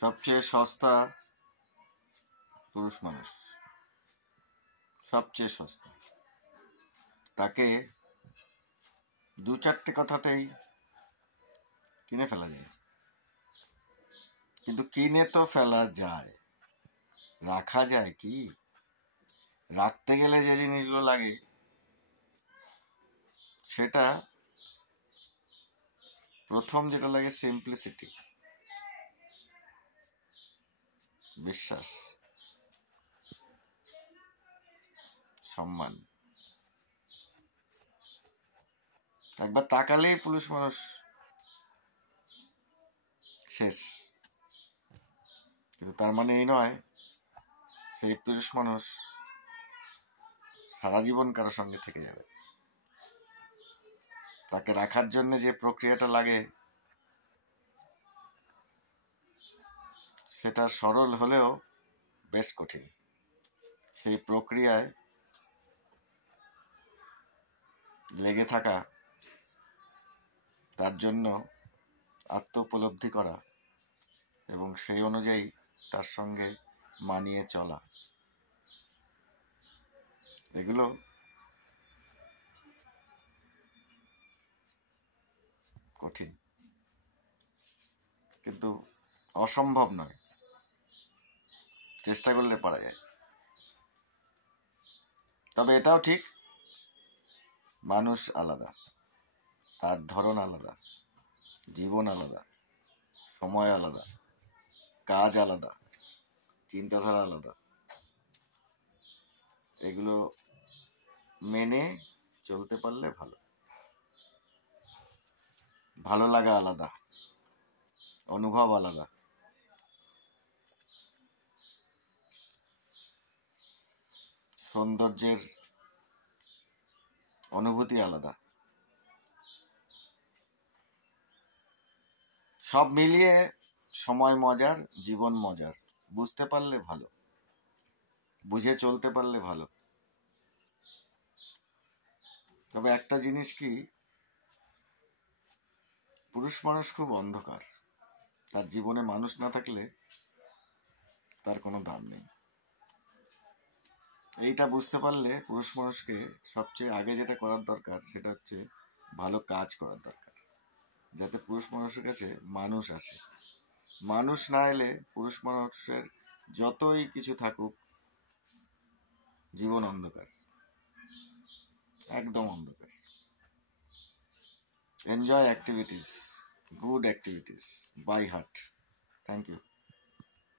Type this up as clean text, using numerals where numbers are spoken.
সবচেয়ে সস্তা পুরুষ মানুষ, সবচেয়ে সস্তা। তাকে দু চারটে কথাতেই কিনে ফেলা যায়, কিন্তু কিনে তো ফেলা যায়, রাখা যায় কি? রাখতে গেলে যে জিনিসগুলো লাগে সেটা প্রথম যেটা লাগে সিম্পলিসিটি, বিশ্বাস, সম্মান। একবার তাকালেই পুরুষ মানুষ শেষ। কিন্তু তার মানে এই নয় সেই পুরুষ মানুষ সারা জীবন কারোর সঙ্গে থেকে যাবে। তাকে রাখার জন্য যে প্রক্রিয়াটা লাগে সেটা সরল হলেও বেশ কঠিন। সেই প্রক্রিয়ায় লেগে থাকা, তার জন্য আত্ম-উপলব্ধি করা এবং সেই অনুযায়ী তার সঙ্গে মানিয়ে চলা, এগুলো কঠিন, কিন্তু অসম্ভব নয়। চেষ্টা করলে পারা যায়। তবে এটাও ঠিক, মানুষ আলাদা, তার ধরন আলাদা, জীবন আলাদা, সময় আলাদা, কাজ আলাদা, চিন্তাধারা আলাদা। এগুলো মেনে চলতে পারলে ভালো। ভালো লাগা আলাদা, অনুভব আলাদা। সৌন্দর্যের অনুভূতি আলাদা। সব মিলিয়ে সময় মজার, জীবন মজার। বুঝতে পারলে ভালো, বুঝে চলতে পারলে ভালো। তবে একটা জিনিস কি, পুরুষ মানুষ খুব অন্ধকার। তার জীবনে মানুষ না থাকলে তার কোনো দাম নেই। এইটা বুঝতে পারলে পুরুষ মানুষকে সবচেয়ে আগে যেটা করার দরকার সেটা হচ্ছে ভালো কাজ করার দরকার, যাতে পুরুষ মানুষের কাছে মানুষ আসে। মানুষ না এলে পুরুষ মানুষের যতই কিছু থাকুক, জীবন অন্ধকার, একদম অন্ধকার। Enjoy activities, good activities by heart. Thank you.